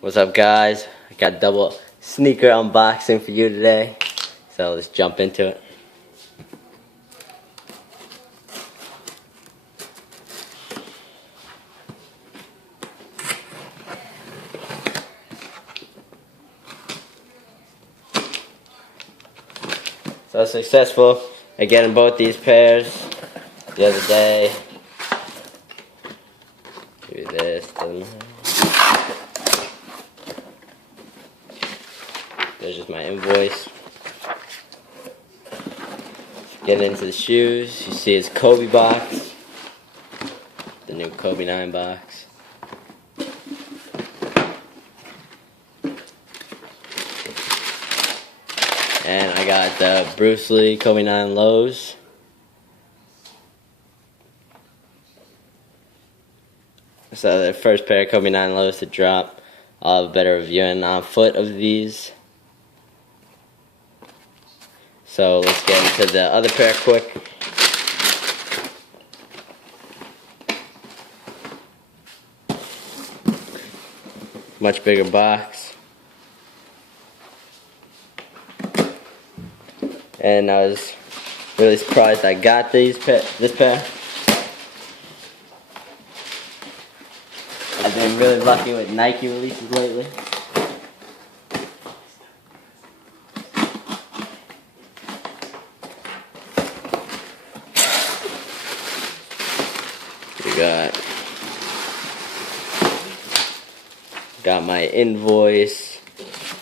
What's up, guys? I got double sneaker unboxing for you today, so let's jump into it. So successful at getting both these pairs the other day. Give you this. There's just my invoice. Get into the shoes. You see it's Kobe box. The new Kobe 9 box. And I got the Bruce Lee Kobe 9 lows. So the first pair of Kobe 9 lows to drop. I'll have a better reviewing on foot of these. So let's get into the other pair quick. Much bigger box. And I was really surprised I got this pair. I've been really lucky with Nike releases lately. We got my invoice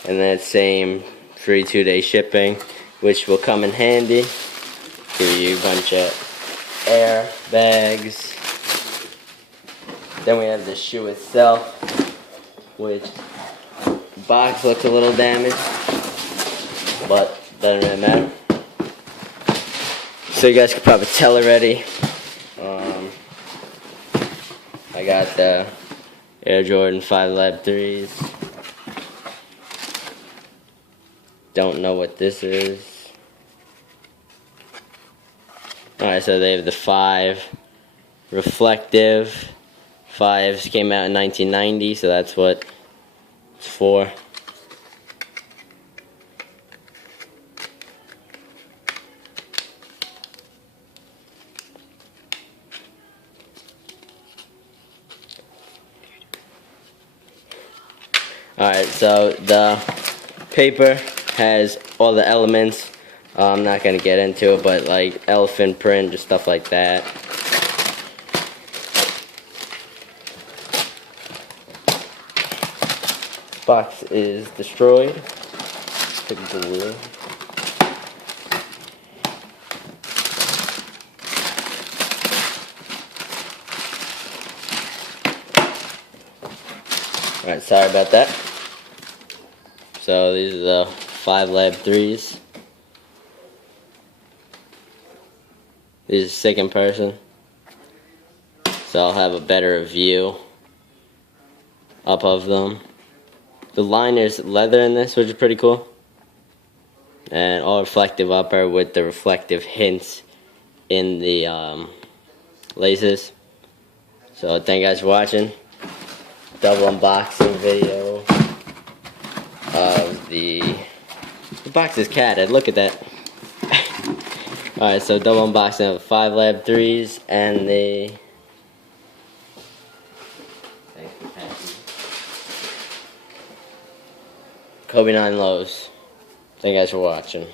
and that same free 2-day shipping, which will come in handy. Give you a bunch of air bags. Then we have the shoe itself, which the box looks a little damaged, but doesn't really matter. So you guys can probably tell already. I got the Air Jordan 5 Lab 3s. Don't know what this is. Alright, so they have the 5 reflective. 5s came out in 1990, so that's what it's for. Alright, so the paper has all the elements. I'm not going to get into it, but like elephant print, just stuff like that. Box is destroyed. Pick up the wheel. Alright, sorry about that. So these are the 5 Lab 3s. These are sick in person. So I'll have a better view up of them. The liner's leather in this, which is pretty cool. And all reflective upper with the reflective hints in the laces. So thank you guys for watching. Double unboxing video of the box is catted. Look at that. Alright, so double unboxing of 5 Lab 3s and the Kobe 9 lows. Thank you guys for watching.